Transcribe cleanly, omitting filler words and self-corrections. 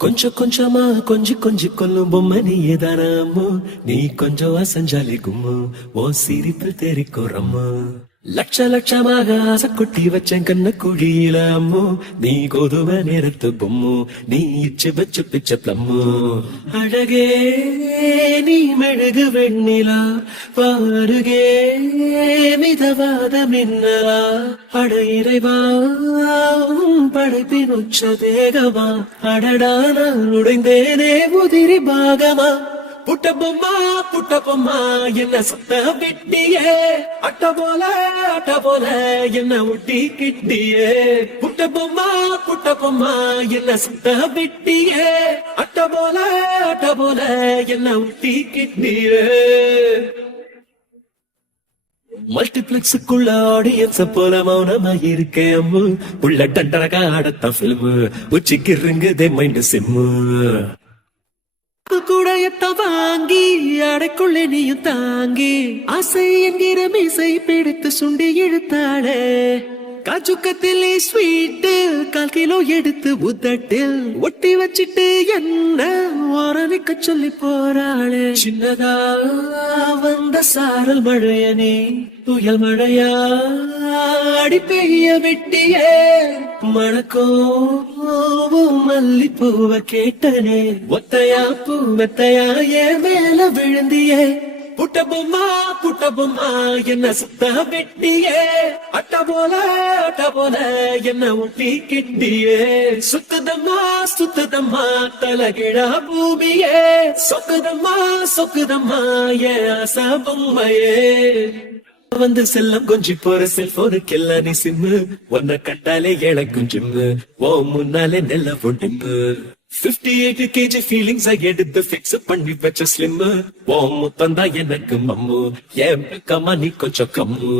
கொஞ்சம் கொஞ்சமா கொஞ்சி கொஞ்சி கொல்லும் பொம்மை நீ ஏதானம்மோ நீ கொஞ்சம் அசஞ்சாலே கும்மு ஓ சிரிப்பில் தெரிக்கும் ரம்மு லட்ச லட்சமாக ஆசை கொட்டி வச்சேன் கண்ண குழியில அம்மோ நீ கோதுமை நேரத்து பொம்மு நீ இச்சு வச்சு பிச்ச பிளம்மு அழகே நீ மெழுகு வெண்ணிலா பாருகே மிதவாத மின்னலா அட இறைவா படைப்பின் உச்ச தேகமா அடடா நான் உடைந்தேனே முதிரி பாகமா புட்ட பொம்மா என்ன சுத்த விட்டியே அட்ட போல என்ன ஒட்டி கிட்டியே புட்ட பொம்மா என்ன சுத்த விட்டியே அட்ட போல என்ன ஒட்டி கிட்டியே மல்டிபிளெக்ஸுக்குள்ள ஆடியன்ஸ் போல மௌனமா இருக்கேன் அம்மு உள்ள டண்டரகா ஆடத்தான் பிலிமு உச்சிக்கு இருங்குதே மைண்ட் சிம்மு கூடையத்த வாங்கி அடைக்குள்ளே நீயும் தாங்கி ஆசை என்கிற மீசை பிடித்து சுண்டி இழுத்தாளே காச்சுக்கத்திலே ஸ்வீட்டு 1/4 கிலோ எடுத்து உதட்டில் ஒட்டி வச்சிட்டு என்ன ஓரணிக்க சொல்லி போறாளே சின்னதா வந்த சாரல் மழையனே புயல் மழையா அடி பெய்ய வெட்டியே மணக்கோ மல்லிப்பூவ கேட்டனே ஒத்தையா பூ மெத்தையா ஏன் மேல விழுந்தியே புட்ட பொம்மா என்ன சுத்த வெட்டியே அட்ட போல என்ன ஊட்டி கிட்டியே சுத்துதம்மா தலகிழா பூமியே சொக்குதம்மா ஏன் ஆசா பொம்மையே வந்து செல்லம் கொஞ்சி போற செல்போனுக்கு எல்லாம் நீ சிம்மு ஒன்ன கட்டாலே ஏழக்கும் ஜிம்மு ஓ முன்னாலே நெல்ல போட்டிம்பு 58 kg ஃபீலிங்ஸ் எடுத்து பிக்ஸ் பண்ணி வச்ச ஸ்லிம் ஓ முத்தந்தா எனக்கு மம்மு ஏன் கம்மா நீ கொஞ்சம் கம்மு